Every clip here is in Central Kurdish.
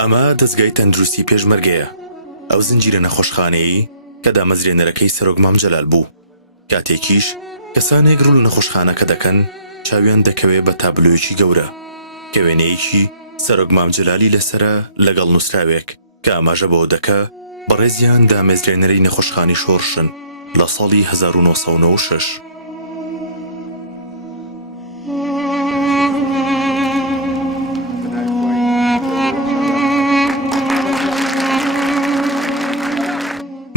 ئەمە دەستگای تەندروستی پێشمەرگەیە، ئەو زنجیرە نەخۆشخانەیە کە دامەزرێنەرەکەی سەرۆک مام جەلال بوو. کاتێکیش کەسانێک ڕوو لە نەخۆشخانەکە دەکەن چاویان دەکەوێت بە تابلۆیەکی گەورە کە وێنەیەکی سەرۆک مام جەلالی لەسرە لەگەڵ نووسراوێک کە ئاماژە بەوە دەکا بەڕێزیان دامەزرێنەرەی نەخۆشخانی شۆڕشن لە ساڵی 1996.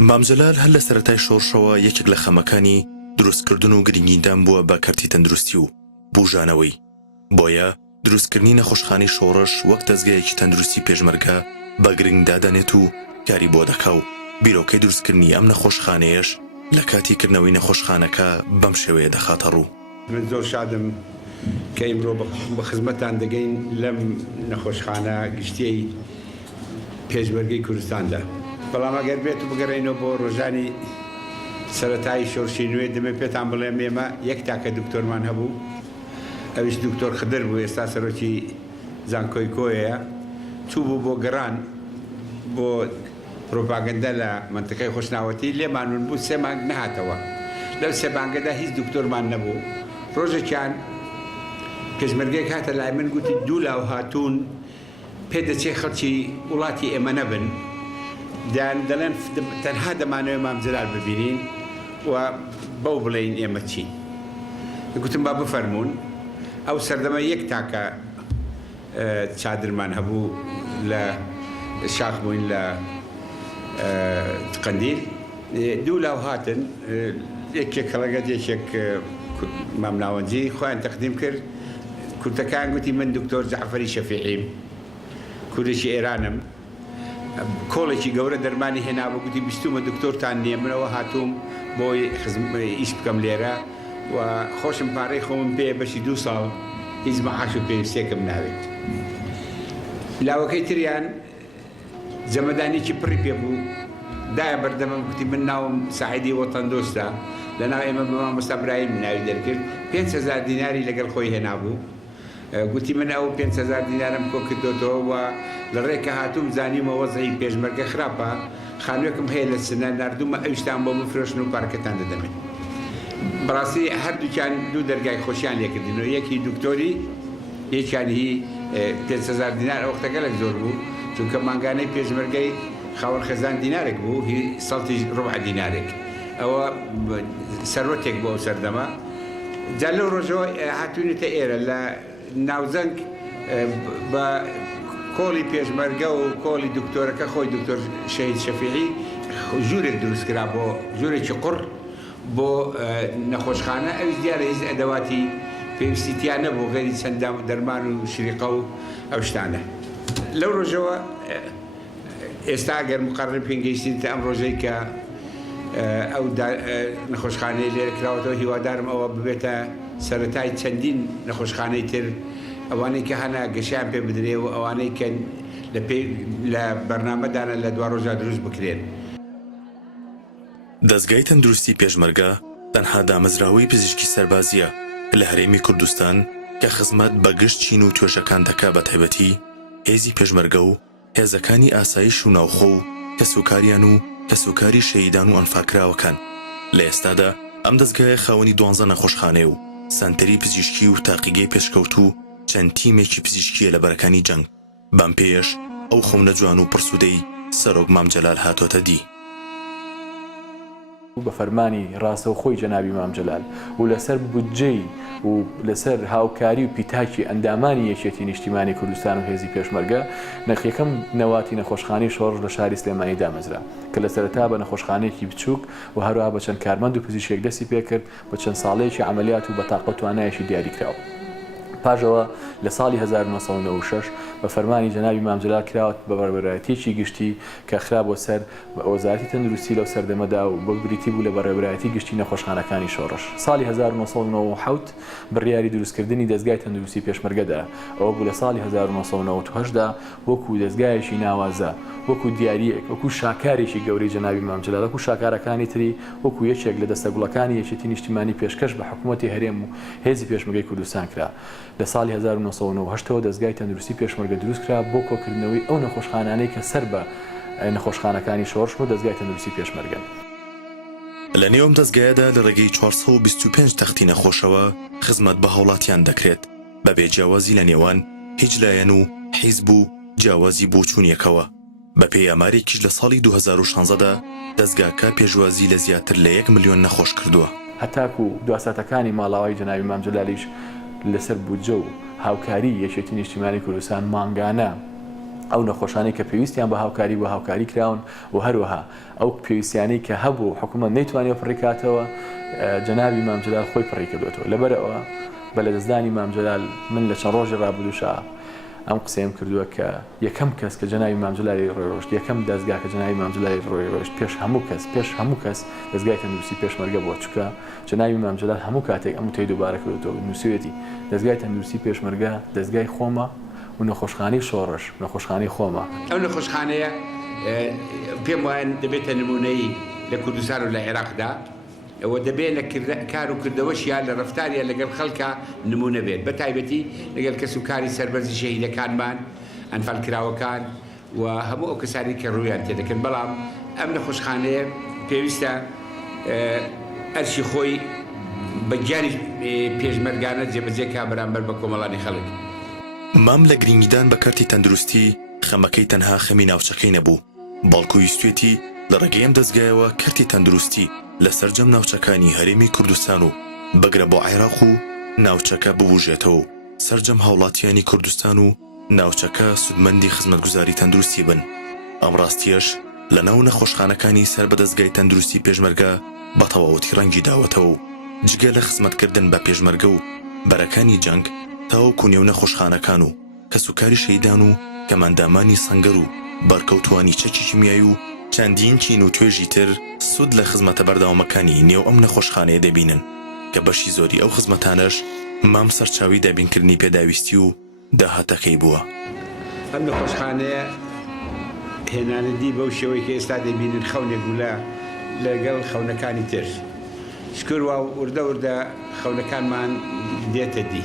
مام جەلال هەر لە سەرەتای شۆڕشەوە یەکێک لە خەمەکانی دروستکردن و گرنگیدان بووە بە کەرتی تەندروستی و بوژانەوەی. بۆیە دروستکردنی نەخۆشخانەی شۆڕش وەک دەستگایەکی تەندروستی پێشمەرگە بە گرنگ دادەنێت و کاری بۆ دەکا و بیرۆکەی دروستکردنی ئەم نەخۆشخانەیەش لە کاتی کردنەوەی نەخۆشخانەکە بەم شێوەیە دەخاتە ڕوو. من زۆر شادم کە ئیمڕۆ بە خزمەتان دەگەین لەم نەخۆشخانە گشتیەی پێشمەرگەی کوردستاندا. بەڵام ئەگەر بێت و بگەڕێنەوە بۆ ڕۆژانی سەرەتایی شۆڕشی نوێ دەمێ پێتان بڵێم ئێمە یەک تاکە دکتۆرمان هەبوو، ئەویش دکتۆر خدر بوو، ئێستا سەرۆکی زانکۆی کۆیەیە، چوو بوو بۆ گەڕان بۆ پرۆپاگەندە لە منتقەی خۆشناوەتی، لێمانون بوو 3 مانگ نەهاتەوە. لەو 3 مانگەدا هیچ دکتۆرمان نەبوو. ڕۆژێکیان پێشمەرگەیەک هاتە لای من گوتی دوو لاو هاتوون پێ دەچێ خەڵکی وڵاتی ئێمە نەبن، دەڵێن تەنها دەمانەوێت مام جەلال ببینین و بەو بڵێین ئێمە چین. گوتم با بفەرمونون. ئەو سەردەمە یەک تاکە چادرمان هەبوو لە شاخ بووین لە قەندیل، دوو لاو هاتن، یەکێک کەڵەگەت یەکێک مام ناوەنجی خۆیان تەقدیم کرد. کورتەکان گوتی من دکتۆر جەعفەری شەفیعیم، کوردێکی ئێرانم، کۆڵێکی گەورە دەرمانی هێنابوو، گوتی بیستومە دکتۆرتان نییە، منەوە هاتووم بۆی ئیش بکەم لێرە و خۆشم پارەی خۆم پێ بەشی 2 ساڵ هیچ مەعاش و پێویستێکم ناوێت. لاوەکەی تریان جەمەدانێکی پڕی پێ بوو، دایە بەردەمەم گوتی من ناوم سعیدی وەتەن دۆستە، لە ناو ئێمە بە مامۆستا برایم ناوی دەرکرد، 5,000 دیناری لەگەڵ خۆی هێنابوو. گوتی من ئەو 5,000 دینارم کۆ کردوتەوە و لە ڕێکە هاتووم زانیمە وەزعی پێشمەرگە خراپە، خانوویەکم هەیە لە سنە، نردومە ئەویشتان بۆ بفرۆشن و پارکەتان دەدەمێت. بەڕاستی هەردووکیان دوو دەرگای خۆشیان لێکردنەوە، یەکی دکتۆری، یەکیان هی 5,000 دینار. ئەو وەختە گەلێک زۆر بوو، چونکە مانگانەی پێشمەرگەی خاوەن خێزان دینارێک بوو، هی سەڵتی ڕوبع دینارێک، ئەوە سەرۆتێک بۆ ئەو سەردەما. جا لەو ڕۆژەوە هاتوونێتە ئێرە لە ناوزەنگ بە کۆڵی پێشمەرگە و کۆڵی دکتۆرەکە خۆی دکتۆر شەهید شەفیعی ژوورێک دروستکرا بۆ ژوورێکی قوڕ بۆ نەخۆشخانە. ئەویش دیارە هیچ ئەدەواتی پێویستیان نەبوو غەیری چەند دەرمان و شریقە و ئەو شتانە. لەو ڕۆژەوە ئێستا ئەگەر مقەرڕ پێنگەیشتین ئەم ڕۆژەی کە ئەو نەخۆشخانەی لێرە کراوەتەوە، هیوادارم ئەوە ببێتە سەرەتای چەندین نەخۆشخانەی تر، ئەوانەی کە هەنا گەشیان پێ بدرێ و ئەوانەی کە لە بەرنامەدانە لە 2 ڕۆژە دروست بکرێن. دەستگای تەندروستی پێشمەرگە تەنها دامەزراوەی پزیشکی سەربازیە لە هەرێمی کوردستان کە خزمەت بە گشت چین و توێژەکان دەکا، بە تایبەتی هێزی پێشمەرگە و هێزەکانی ئاسایش و ناوخۆ و کەسوکاریان و کەسوکاری شەهیدان و ئەنفاکراوەکان. لە ئێستادا ئەم دەستگایە خاوەنی 12 نەخۆشخانەیە و سانتەری پزیشکی و تاقیگەی پێشکەوت و چەند تیمێکی پزیشکیە لە بەرەکانی جەنگ. بەم پێیەش ئەو خەونە جوان و پرسوودەی سەرۆک مام جەلال هاتۆتە دی. بە فەرمانی ڕاستەوخۆی جەنابی مام جەلال و لەسەر بودجەی و لەسەر هاوکاری و پیتاکی ئەندامانی یەکێتی نیشتیمانی کوردستان و هێزی پێشمەرگە نرخەکەم نەواتی نەخۆشخانەی شۆڕش لە شاری سلێمانی دامەزرا کە لە سەرەتا بە نەخۆشخانەیەکی بچووک و هەروەها بە چەند کارمەند و پزیشکێک دەستی پێکرد بە چەند ساڵەیەکی عملیات و بەتاقە توانایەکی دیاریکراوە. پاژەوە لە ساڵی 1996 بە فەرمانی جەنابی مام جەلال کراوە بە بەڕێوەبەرایەتیەکی گشتی کە خرا بۆ سەر ئۆزارەتی تەندروستی لەو سەردەمەدا و بە بریتی بوو لە بەڕێوەبەرایەتی گشتی نەخۆشخانەکانی شۆڕش. ساڵی 1997 بڕیاری دروستکردنی دەستگای تەندروستی پێشمەرگەدا ئەوە بوو لە ساڵی 1998دا وەکو دەستگایەکی ناوازە، وەکو دیاریەک، وەکو شاکارێکی گەورەی جەنابی مام جەلال، وەکو شاکارەکانی تری وەکو یەکێک لە دەستەگوڵەکانی یەکێتی نیشتیمانی پێشکەش بە حکوومەتی هەرێم و هێزی پێشمەرگەی کوردستان کرا. لە ساڵی 1998ەوە دەستگای تەندروستی پێشمەرگە دروست کرا بۆ کۆکردنەوەی ئەو نەخۆشخانانەی کە سەر بە نەخۆشخانەکانی شۆڕش و دەستگای تەندروستی پێشمەرگەن. لە نێوم دەستگایەدا لە ڕێگەی 425 تەختی نەخۆشەوە خزمەت بە هاوڵاتیان دەکرێت بەبێ جیاوازی لە نێوان هیچ لایەن و حیزب و جیاوازی بۆ چوونیەکەوە. بە پێی ئامارێکیش لە ساڵی 2016دا دەستگاکە پێشوازی لە زیاتر لە 1 ملیۆن نەخۆش کردووە. هەتاکو دواساتەکانی ماڵاوای جەنابی مام جەلالیش لەسەر بودجە و هاوکاری یەکێتی نیشتیمانی کوردستان مانگانە ئەو نەخۆشانەی کە پێویستیان بە هاوکاری بۆ هاوکاری کراون و هەروەها ئەو پێویستیانەی کە هەبوو حکوومەت نەیتوانێت پڕێکاتەوە جەنابی مام جەلال خۆی پڕی کردوێتەوە. لەبەرەوە بە لەدەستدانی مام جەلال من لە چەند ڕۆژی ڕابردووشە ئەم قسەیم کردووە کە یەکەم کەس کە جەنابی مام جەلالی ڕۆیڕۆشت، یەکەم دەستگا کە جەنابی مام جەلالی ڕۆیڕۆشت پێش هەموو کەس دەستگای تەندروستی پێشمەرگە بۆ، چونکە جەنابی مام جەلال هەموو کاتێک ئەم وتەی دووبارە کردوێتەوە نووسێتی دەستگای تەندروستی پێشمەرگە دەستگای خۆمە و نەخۆشخانەی شۆڕش نەخۆشخانەی خۆمە. ئەو نەخۆشخانەیە پێم وایە دەبێتە نمونەی لە کوردستان و لە عێراقدا، ئەوە دەبێت لە کار و کردەوەشیان لە ڕفتاریە لەگەڵ خەڵکە نمونە بێت، بە تایبەتی لەگەڵ کەس و کاری سەربەرزی شەهیدەکانمان، ئەنفالکراوەکان و هەموو ئەو کەسانی کە ڕوویان تێدەکەن. بەڵام ئەم نەخۆشخانەیە پێویستە ئەرشی خۆی بە گیانی پێشمەرگانە جێبەجێکا بەرامبەر بە کۆمەڵانی خەڵک. مام لە گرنگیدان بە کارتی تەندروستی خەمەکەی تەنها خەمی ناوچەکەی نەبوو، بەڵکو ویستوێتی لە ڕێگەی ئەم دەستگایەوە کارتی تەندروستی لە سەرجەم ناوچەکانی هەرێمی کوردستان و بەگرە بۆ عێراق و ناوچەکە ببوژێتەوە و سەرجەم هاوڵاتیانی کوردستان و ناوچەکە سودمەندی خزمەتگوزاری تەندروستی بن. ئەم ڕاستیەش لە ناو نەخۆشخانەکانی سەر بە دەستگای تەندروستی پێشمەرگە بە تەواوەتی ڕەنگی داوەتەوە و جگە لە خزمەتکردن بە پێشمەرگە و بەرەکانی جەنگ تاوەکو نێو نەخۆشخانەکان و کەسوکاری شەیدان و کەماندامانی سەنگەر و بەرکەوتوانی چەکی کیمیایی و چەندین چین و توێژی تر سود لە خزمەتە بەردەوامەکانی نێو ئەم نەخۆشخانەیە دەبینن کە بەشی زۆری ئەو خزمەتانەش مام سەرچاوی دابینکردنی پێداویستی و داهاتەکەی بووە. ئەم نەخۆشخانەیە هێنانەدی بەو شێوەی کە ئێستا دەبینن خەونێک گولە لەگەڵ خەونەکانی تر. شکر و وردە وردە خەونەکانمان دێتە دی.